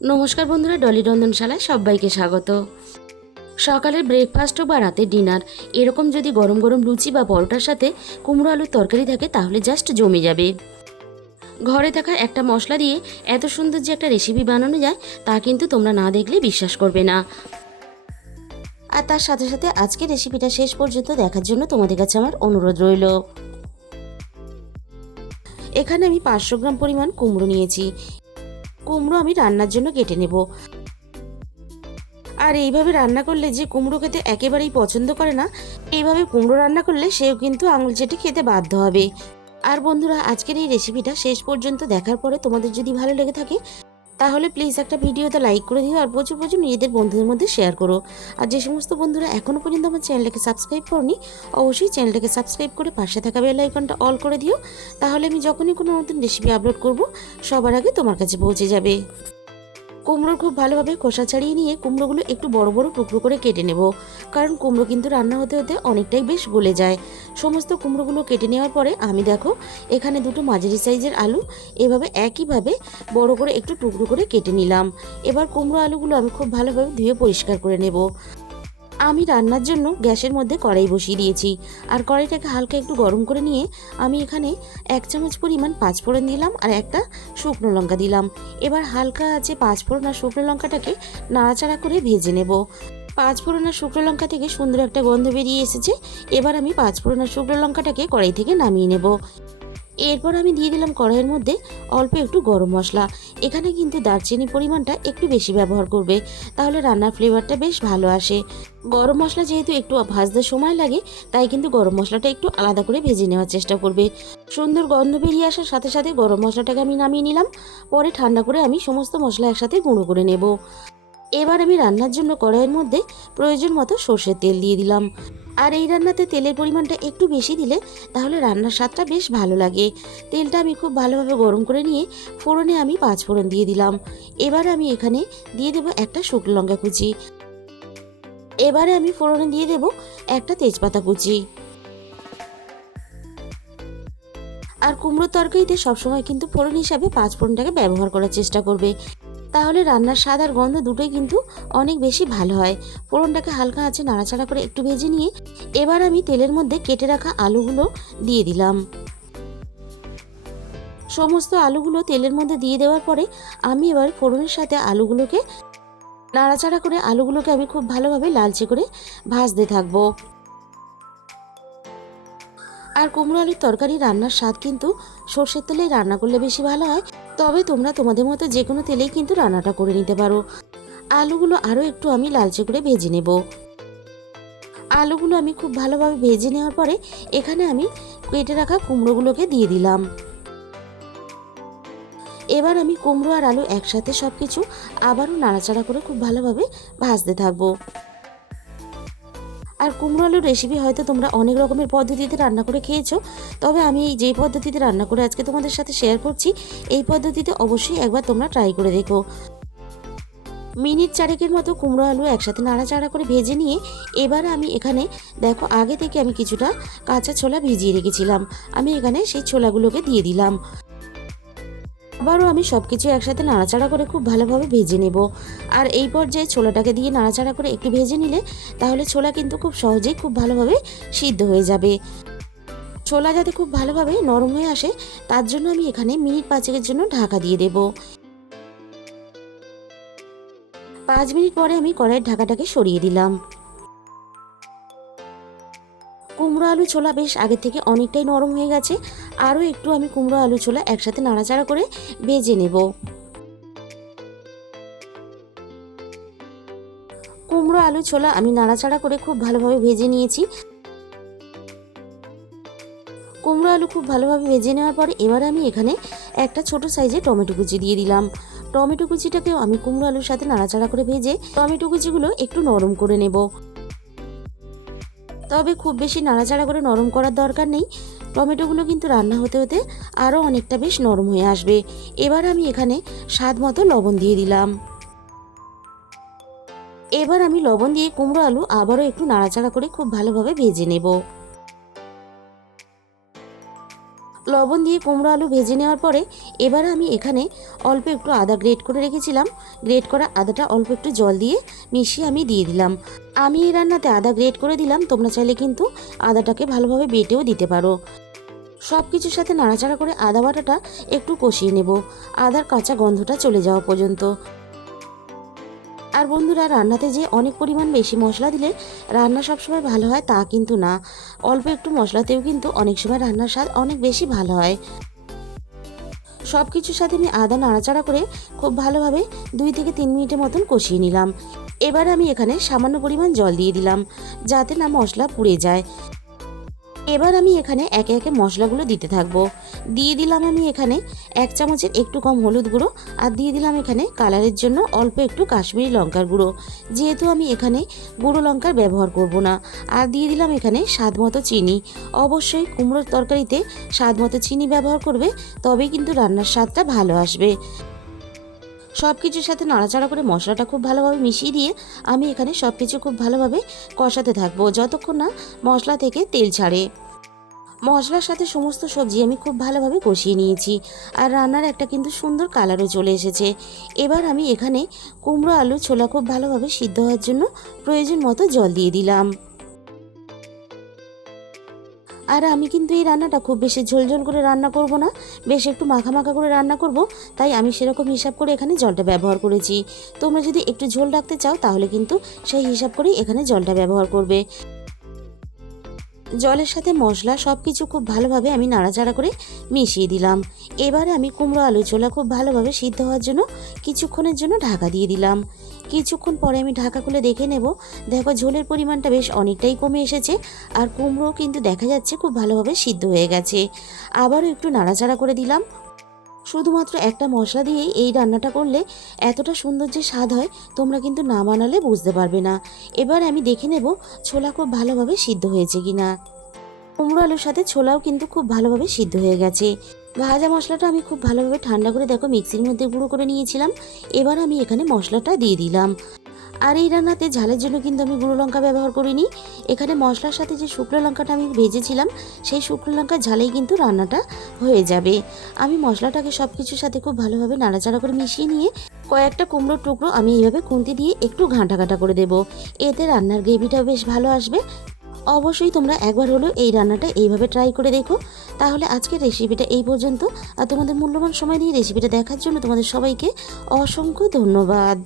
নমস্কার বন্ধুরা, ডলি রন্ধনশালায় সবাইকে স্বাগত। সকালের ব্রেকফাস্ট বা রাতের ডিনার এরকম যদি গরম গরম লুচি বা পরোটার সাথে কুমড়ো আলুর তরকারি থাকে তাহলে জাস্ট জমে যাবে। ঘরে থাকা একটা মশলা দিয়ে এত সুন্দর যে একটা রেসিপি বানানো যায় তা কিন্তু তোমরা না দেখলে বিশ্বাস করবে না। আর তার সাথে সাথে আজকের রেসিপিটা শেষ পর্যন্ত দেখার জন্য তোমাদের কাছে আমার অনুরোধ রইল। এখানে আমি 500 গ্রাম পরিমাণ কুমড়ো নিয়েছি। কুমড়ো আমি রান্নার জন্য কেটে নেব। আর এইভাবে রান্না করলে যে কুমড়ো খেতে একেবারেই পছন্দ করে না, এইভাবে কুমড়ো রান্না করলে সেও কিন্তু আঙুল চেটে খেতে বাধ্য হবে। আর বন্ধুরা, আজকের এই রেসিপিটা শেষ পর্যন্ত দেখার পরে তোমাদের যদি ভালো লেগে থাকে তাহলে প্লিজ একটা ভিডিওতে লাইক করে দিও আর প্রচুর প্রচুর নিজেদের বন্ধুদের মধ্যে শেয়ার করো। আর যে সমস্ত বন্ধুরা এখনও পর্যন্ত আমার চ্যানেলটাকে সাবস্ক্রাইব করনি, অবশ্যই চ্যানেলটাকে সাবস্ক্রাইব করে পাশে থাকা বেল আইকনটা অল করে দিও। তাহলে আমি যখনই কোনো নতুন রেসিপি আপলোড করব সবার আগে তোমার কাছে পৌঁছে যাবে। কুমড়োর খুব ভালোভাবে খোসা ছাড়িয়ে নিয়ে কুমড়োগুলো একটু বড় বড় টুকরো করে কেটে নেব, কারণ কুমড়ো কিন্তু রান্না হতে হতে অনেকটাই বেশ গলে যায়। সমস্ত কুমড়োগুলো কেটে নেওয়ার পরে আমি দেখো এখানে দুটো মাঝারি সাইজের আলু এভাবে একইভাবে বড় করে একটু টুকরো করে কেটে নিলাম। এবার কুমড়ো আলুগুলো আমি খুব ভালোভাবে ধুয়ে পরিষ্কার করে নেব। আমি রান্নার জন্য গ্যাসের মধ্যে কড়াই বসিয়ে দিয়েছি, আর কড়াইটাকে হালকা একটু গরম করে নিয়ে আমি এখানে 1 চামচ পরিমাণ পাঁচফোড়ন দিলাম আর একটা শুকনো লঙ্কা দিলাম। এবার হালকা আছে পাঁচফোড়ন আর শুকনো লঙ্কাটাকে নাড়াচাড়া করে ভেজে নেব। পাঁচফোড়ন আর শুকনো লঙ্কা থেকে সুন্দর একটা গন্ধ বেরিয়ে এসেছে। এবার আমি পাঁচফোড়ন আর শুকনো লঙ্কাটাকে কড়াই থেকে নামিয়ে নেব। এরপর আমি দিয়ে দিলাম কড়াইয়ের মধ্যে অল্প একটু গরম মশলা। এখানে কিন্তু দারচিনির পরিমাণটা একটু বেশি ব্যবহার করবে, তাহলে রান্নার ফ্লেভারটা বেশ ভালো আসে। গরম মশলা যেহেতু একটু ভাজতে সময় লাগে, তাই কিন্তু গরম মশলাটা একটু আলাদা করে ভেজে নেওয়ার চেষ্টা করবে। সুন্দর গন্ধ বেরিয়ে আসার সাথে সাথে গরম মশলাটাকে আমি নামিয়ে নিলাম। পরে ঠান্ডা করে আমি সমস্ত মশলা একসাথে গুঁড়ো করে নেব। এবার আমি রান্নার জন্য কড়াইয়ের মধ্যে প্রয়োজন মতো সর্ষের তেল দিয়ে দিলাম। আর এই রান্নাতে তেলের পরিমাণটা একটু বেশি দিলে তাহলে রান্নার স্বাদটা বেশ ভালো লাগে। তেলটা আমি খুব ভালোভাবে গরম করে নিয়ে ফোড়নে আমি পাঁচফোড়ন দিয়ে দিলাম। এবার আমি এখানে দিয়ে দেব একটা শুকনো লঙ্কা কুচি। এবারে আমি ফোড়নে দিয়ে দেব একটা তেজপাতা কুচি। আর কুমড়োর তরকারিতে সবসময় কিন্তু ফোড়ন হিসাবে পাঁচফোড়নটাকে ব্যবহার করার চেষ্টা করবে, তাহলে রান্নার স্বাদ আর গন্ধ দুটোই কিন্তু অনেক বেশি ভালো হয়। ফোড়নটাকে হালকা আঁচে নাড়াচাড়া করে একটু ভেজে নিয়ে এবার আমি তেলের মধ্যে কেটে রাখা আলুগুলো দিয়ে দিলাম। সমস্ত আলুগুলো তেলের মধ্যে দিয়ে দেওয়ার পরে আমি এবার ফোড়নের সাথে আলুগুলোকে নাড়াচাড়া করে আলুগুলোকে আমি খুব ভালোভাবে লালচে করে ভাজতে থাকবো। আর কুমড়ো আলুর তরকারি রান্নার স্বাদ কিন্তু সর্ষের তেলেই রান্না করলে বেশি ভালো হয়, তবে তোমরা তোমাদের মতো যে কোনো তেলেই কিন্তু রান্নাটা করে নিতে পারো। আলুগুলো আরও একটু আমি লালচে করে ভেজে নেব। আলুগুলো আমি খুব ভালোভাবে ভেজে নেওয়ার পরে এখানে আমি কেটে রাখা কুমড়োগুলোকে দিয়ে দিলাম। এবার আমি কুমড়ো আর আলু একসাথে সব কিছু আবারও নাড়াচাড়া করে খুব ভালোভাবে ভাজতে থাকবো। আর কুমড়ো আলুর রেসিপি হয়তো তোমরা অনেক রকমের পদ্ধতিতে রান্না করে খেয়েছো, তবে আমি এই যে পদ্ধতিতে রান্না করে আজকে তোমাদের সাথে শেয়ার করছি, এই পদ্ধতিতে অবশ্যই একবার তোমরা ট্রাই করে দেখো। মিনিট 4 মতো কুমড়ো আলু একসাথে নাড়াচাড়া করে ভেজে নিয়ে এবার আমি এখানে দেখো আগে থেকে আমি কিছুটা কাঁচা ছোলা ভিজিয়ে রেখেছিলাম, আমি এখানে সেই ছোলাগুলোকে দিয়ে দিলাম। আবারও আমি সব কিছু একসাথে নাড়াচাড়া করে খুব ভালোভাবে ভেজে নেব। আর এই পর্যায়ে ছোলাটাকে দিয়ে নাড়াচাড়া করে একটু ভেজে নিলে তাহলে ছোলা কিন্তু খুব সহজেই খুব ভালোভাবে সিদ্ধ হয়ে যাবে। ছোলা যাতে খুব ভালোভাবে নরম হয়ে আসে তার জন্য আমি এখানে মিনিট 5 জন্য ঢাকা দিয়ে দেব। 5 মিনিট পরে আমি কড়াইয়ের ঢাকাটাকে সরিয়ে দিলাম। কুমড়ো আলু ছোলা বেশ আগে থেকে অনেকটাই নরম হয়ে গেছে। আরও একটু আমি কুমড়ো আলু ছোলা একসাথে নাড়াচাড়া করে ভেজে নেব। কুমড়ো আলু ছোলা আমি নাড়াচাড়া করে খুব ভালোভাবে ভেজে নিয়েছি। কুমড়ো আলু খুব ভালোভাবে ভেজে নেওয়ার পরে এবার আমি এখানে একটা ছোট সাইজে টমেটো কুচি দিয়ে দিলাম। টমেটো কুচিটাকেও আমি কুমড়ো আলুর সাথে নাড়াচাড়া করে ভেজে টমেটো কুচিগুলো একটু নরম করে নেব। তবে খুব বেশি নাড়াচাড়া করে নরম করার দরকার নেই, টমেটোগুলো কিন্তু রান্না হতে হতে আরও অনেকটা বেশ নরম হয়ে আসবে। এবার আমি এখানে স্বাদ মতো লবণ দিয়ে দিলাম। এবার আমি লবণ দিয়ে কুমড়ো আলু আবারও একটু নাড়াচাড়া করে খুব ভালোভাবে ভেজে নেব। লবণ দিয়ে কুমড়ো আলু ভেজে নেওয়ার পরে এবার আমি এখানে অল্প একটু আদা গ্রেট করে রেখেছিলাম, গ্রেট করা আদাটা অল্প একটু জল দিয়ে মিশিয়ে আমি দিয়ে দিলাম। আমি এই রান্নাতে আদা গ্রেট করে দিলাম, তোমরা চাইলে কিন্তু আদাটাকে ভালোভাবে বেটেও দিতে পারো। সব কিছুর সাথে নাড়াচাড়া করে আদা বাটাটা একটু কষিয়ে নেব, আদার কাঁচা গন্ধটা চলে যাওয়া পর্যন্ত। আর বন্ধুরা, রান্নাতে যে অনেক পরিমাণ বেশি মশলা দিলে রান্না সবসময় ভালো হয় তা কিন্তু না, অল্প একটু মশলাতেও কিন্তু অনেক সময় রান্নার স্বাদ অনেক বেশি ভালো হয়। সব কিছুর সাথে আমি আদা নাড়াচাড়া করে খুব ভালোভাবে 2 থেকে 3 মিনিটের মতন কষিয়ে নিলাম। এবার আমি এখানে সামান্য পরিমাণ জল দিয়ে দিলাম, যাতে না মশলা পুড়ে যায়। এবার আমি এখানে একে একে মশলাগুলো দিতে থাকবো। দিয়ে দিলাম আমি এখানে 1 চামচের একটু কম হলুদ গুঁড়ো, আর দিয়ে দিলাম এখানে কালারের জন্য অল্প একটু কাশ্মীরি লঙ্কার গুঁড়ো, যেহেতু আমি এখানে গুঁড়ো লঙ্কার ব্যবহার করব না। আর দিয়ে দিলাম এখানে স্বাদ মতো চিনি। অবশ্যই কুমড়োর তরকারিতে স্বাদ মতো চিনি ব্যবহার করবে, তবেই কিন্তু রান্নার স্বাদটা ভালো আসবে। সব কিছুর সাথে নাড়াচাড়া করে মশলাটা খুব ভালোভাবে মিশিয়ে দিয়ে আমি এখানে সব কিছু খুব ভালোভাবে কষাতে থাকবো, যতক্ষণ না মশলা থেকে তেল ছাড়ে। মশলার সাথে সমস্ত সবজি আমি খুব ভালোভাবে কষিয়ে নিয়েছি, আর রান্নার একটা কিন্তু সুন্দর কালারও চলে এসেছে। এবার আমি এখানে কুমড়ো আলু ছোলা খুব ভালোভাবে সিদ্ধ হওয়ার জন্য প্রয়োজন মতো জল দিয়ে দিলাম। আর আমি কিন্তু এই রান্নাটা খুব বেশি ঝোলঝোল করে রান্না করব না, বেশ একটু মাখা মাখা করে রান্না করব, তাই আমি সেরকম হিসাব করে এখানে জলটা ব্যবহার করেছি। তোমরা যদি একটু ঝোল রাখতে চাও তাহলে কিন্তু সেই হিসাব করেই এখানে জলটা ব্যবহার করবে। জলের সাথে মশলা সব কিছু খুব ভালোভাবে আমি নাড়াচাড়া করে মিশিয়ে দিলাম। এবারে আমি কুমড়ো আলু ছোলা খুব ভালোভাবে সিদ্ধ হওয়ার জন্য কিছুক্ষণের জন্য ঢাকা দিয়ে দিলাম। কিছুক্ষণ পরে আমি ঢাকা খুলে দেখে নেব। দেখো, ঝোলের পরিমাণটা বেশ অনেকটাই কমে এসেছে, আর কুমড়ো কিন্তু দেখা যাচ্ছে খুব ভালোভাবে সিদ্ধ হয়ে গেছে। আবারও একটু নাড়াচাড়া করে দিলাম। শুধুমাত্র একটা মশলা দিয়েই এই রান্নাটা করলে এতটা সুন্দর যে স্বাদ হয়, তোমরা কিন্তু না বানালে বুঝতে পারবে না। এবার আমি দেখে নেব ছোলা খুব ভালোভাবে সিদ্ধ হয়েছে কিনা। কুমড়ো আলুর সাথে ছোলাও কিন্তু খুব ভালোভাবে সিদ্ধ হয়ে গেছে। ভাজা মশলাটা আমি খুব ভালোভাবে ঠান্ডা করে দেখো মিক্সির মধ্যে গুঁড়ো করে নিয়েছিলাম। এবার আমি এখানে মশলাটা দিয়ে দিলাম। আর এই রান্নাতে ঝালের জন্য কিন্তু আমি গুঁড়ো লঙ্কা ব্যবহার করিনি। এখানে মশলার সাথে যে শুকনো লঙ্কাটা আমি ভেজেছিলাম, সেই শুকনো লঙ্কার ঝালেই কিন্তু রান্নাটা হয়ে যাবে। আমি মশলাটাকে সব কিছুর সাথে খুব ভালোভাবে নাড়াচাড়া করে মিশিয়ে নিয়ে কয়েকটা কুমড়োর টুকরো আমি এইভাবে খুন্তি দিয়ে একটু ঘাঁটা ঘাঁটা করে দেবো। এতে রান্নার গ্রেভিটাও বেশ ভালো আসবে। অবশ্যই তোমরা একবার হলেও এই রান্নাটা এইভাবে ট্রাই করে দেখো। তাহলে আজকের রেসিপিটা এই পর্যন্ত। আর তোমাদের মূল্যবান সময় দিয়ে রেসিপিটা দেখার জন্য তোমাদের সবাইকে অসংখ্য ধন্যবাদ।